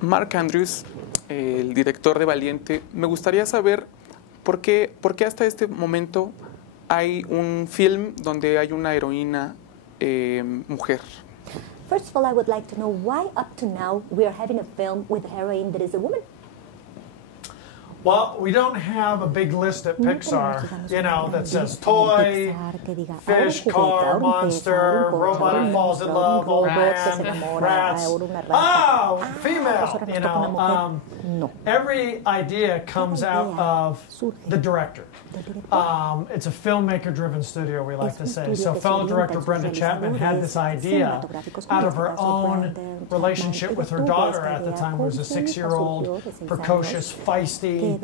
Mark Andrews, el director de Valiente, me gustaría saber por qué hasta este momento hay un film donde hay una heroína mujer. First of all, I would like to know why up to now we are having a film with a heroine that is a woman. Well, we don't have a big list at Pixar, you know, that says toy, fish, car, monster, robot who falls in love, old man, rats, oh, female, you know. Every idea comes out of the director. It's a filmmaker-driven studio, we like to say. So fellow director Brenda Chapman had this idea out of her own relationship with her daughter at the time, who was a 6-year-old, precocious, feisty. You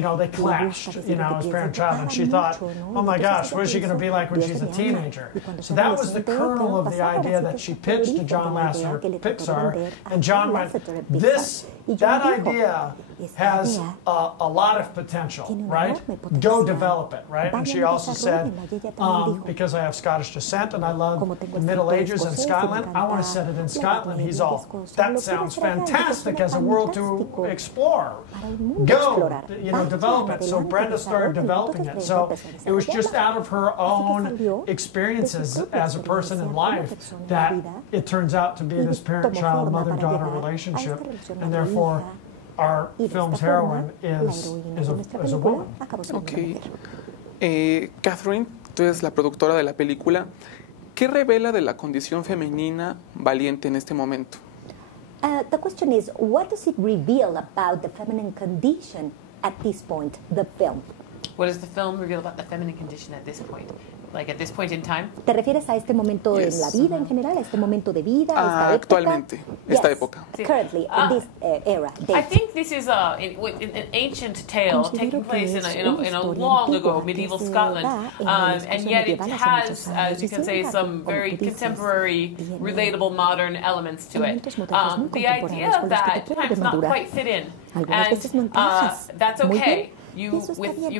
know, they clashed, you know, as parent and child, and she thought, oh my gosh, what is she going to be like when she's a teenager? So that was the kernel of the idea that she pitched to John Lasseter at Pixar, and John went, that idea has a lot of potential, right? Go develop it, right? And she also said, because I have Scottish descent and I love the Middle Ages and Scotland, I want to set it in Scotland. He's all, that sounds fantastic as a world to explore. Go, you know, develop it. So Brenda started developing it. So it was just out of her own experiences as a person in life that it turns out to be this parent-child, mother-daughter relationship, and therefore our film's heroine is a woman. Okay. Katharine, tú eres la productora de la película. ¿Qué revela de la condición femenina Valiente en este momento? The question is, what does it reveal about the feminine condition at this point, the film? What does the film reveal about the feminine condition at this point? Like at this point in time? ¿Te refieres a este momento en la vida en general, a este momento de vida, esta época? Actualmente, esta época. Currently, in this era. I think this is an ancient tale taking place in a long ago medieval Scotland, and yet it has, as you can say, some very contemporary, relatable, modern elements to it. The idea of that at times not quite fit in, and that's okay. You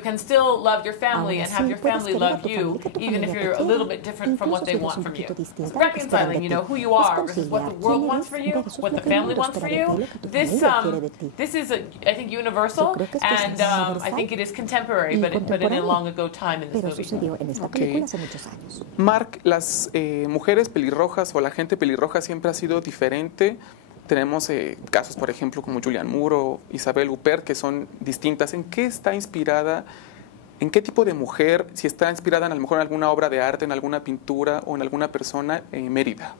can still love your family and have your family love you, even if you're a little bit different from what they want from you. Reconciling, you know, who you are versus what the world wants for you, what the family wants for you. This is, I think, universal, and I think it is contemporary, but in a long ago time in this movie. Okay. Mark, las mujeres pelirrojas o la gente pelirroja siempre ha sido diferente. Tenemos casos, por ejemplo, como Julianne Moore o Isabelle Huppert, que son distintas. ¿En qué está inspirada? ¿En qué tipo de mujer? Si está inspirada a lo mejor en alguna obra de arte, en alguna pintura o en alguna persona, Mérida.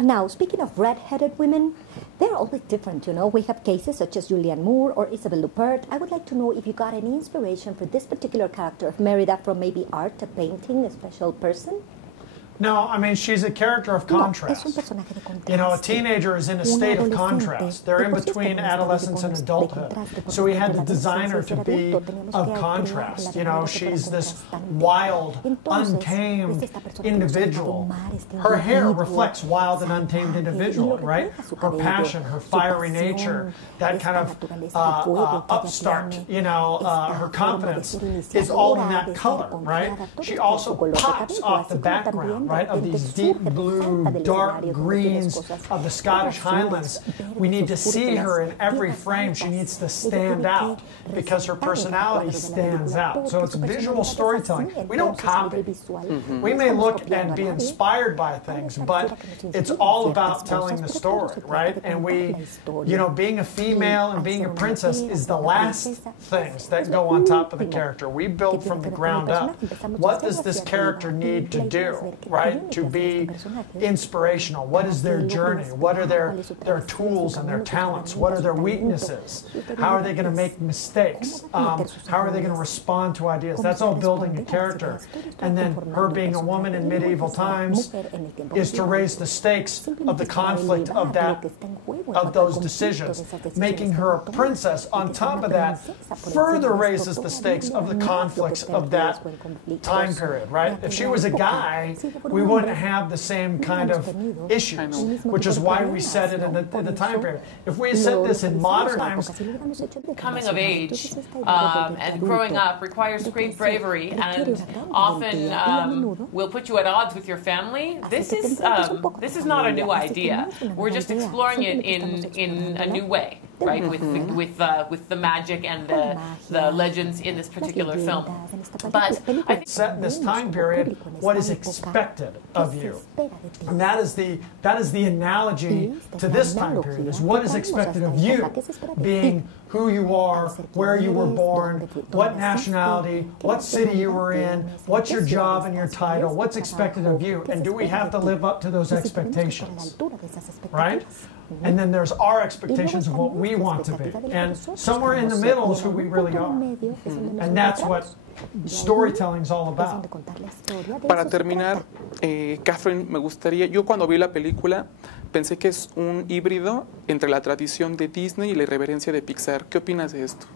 Now, speaking of red-headed women, they're always different, you know. We have cases such as Julianne Moore or Isabelle Huppert. I would like to know if you got any inspiration for this particular character of Mérida from maybe art, a painting, a special person? No, I mean, she's a character of contrast. You know, a teenager is in a state of contrast. They're in between adolescence and adulthood. So we had to design her to be of contrast. You know, she's this wild, untamed individual. Her hair reflects wild and untamed individual, right? Her passion, her fiery nature, that kind of upstart, you know, her confidence is all in that color, right? She also pops off the background, right, of these deep blue, dark greens of the Scottish Highlands. We need to see her in every frame. She needs to stand out because her personality stands out. So it's visual storytelling. We don't copy. We may look and be inspired by things, but it's all about telling the story, right? And we, you know, being a female and being a princess is the last things that go on top of the character. We build from the ground up. What does this character need to do, right, to be inspirational? What is their journey? What are their tools and their talents? What are their weaknesses? How are they going to make mistakes? How are they going to respond to ideas? That's all building a character. And then her being a woman in medieval times is to raise the stakes of the conflict of that of those decisions, making her a princess. On top of that, further raises the stakes of the conflicts of that time period, right? If she was a guy, we wouldn't have the same kind of issues, which is why we set it in the time period. If we set this in modern times, coming of age and growing up requires great bravery and often will put you at odds with your family. This is not a new idea. We're just exploring it in a new way, right? With the magic and the legends in this particular film. But I think set in this time period, what is expected of you, and that is the analogy to this time period. Is what is expected of you, being who you are, where you were born, what nationality, what city you were in, what's your job and your title, what's expected of you, and do we have to live up to those expectations, right? And then there's our expectations of what we want to be, and somewhere in the middle is who we really are, and that's what storytelling is all about. Para terminar, Katharine, me gustaría, yo cuando vi la película pensé que es un híbrido entre la tradición de Disney y la irreverencia de Pixar. ¿Qué opinas de esto?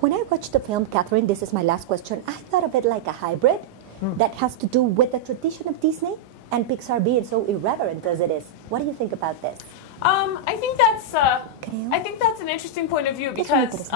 When I watched the film, Katharine, this is my last question, I thought of it like a hybrid that has to do with the tradition of Disney and Pixar being so irreverent as it is. What do you think about this? I think that's an interesting point of view because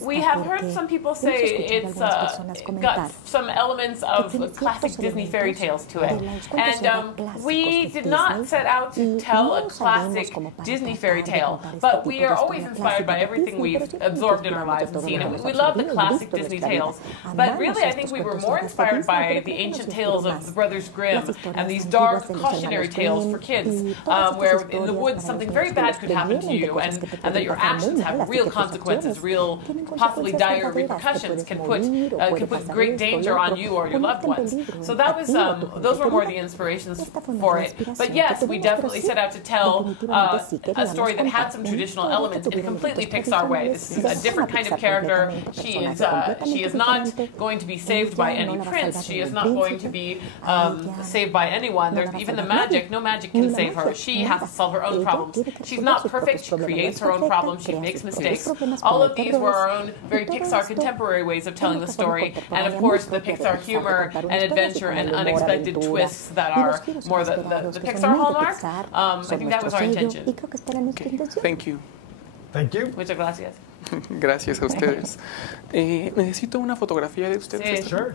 we have heard some people say it's got some elements of classic Disney fairy tales to it. And we did not set out to tell a classic Disney fairy tale, but we are always inspired by everything we've absorbed in our lives and seen. And we love the classic Disney tales. But really, I think we were more inspired by the ancient tales of the Brothers Grimm and these dark cautionary tales for kids, where in the woods something very bad could happen to you, and that your actions have real consequences, real possibly dire repercussions, can put great danger on you or your loved ones. So that was those were more the inspirations for it. But yes, we definitely set out to tell a story that had some traditional elements in a completely Pixar way. This is a different kind of character. She is not going to be saved by any prince. She is not going to be saved by anyone. There's even the magic. No magic can save her. She has to solve her own problems. She's not perfect. She creates her own problems. She makes mistakes. All of these were our own very Pixar contemporary ways of telling the story. And of course, the Pixar humor and adventure and unexpected twists that are more the Pixar hallmark. I think that was our intention. Okay. Thank you. Thank you. Muchas gracias. Gracias a ustedes. Necesito una fotografía de ustedes. Sure.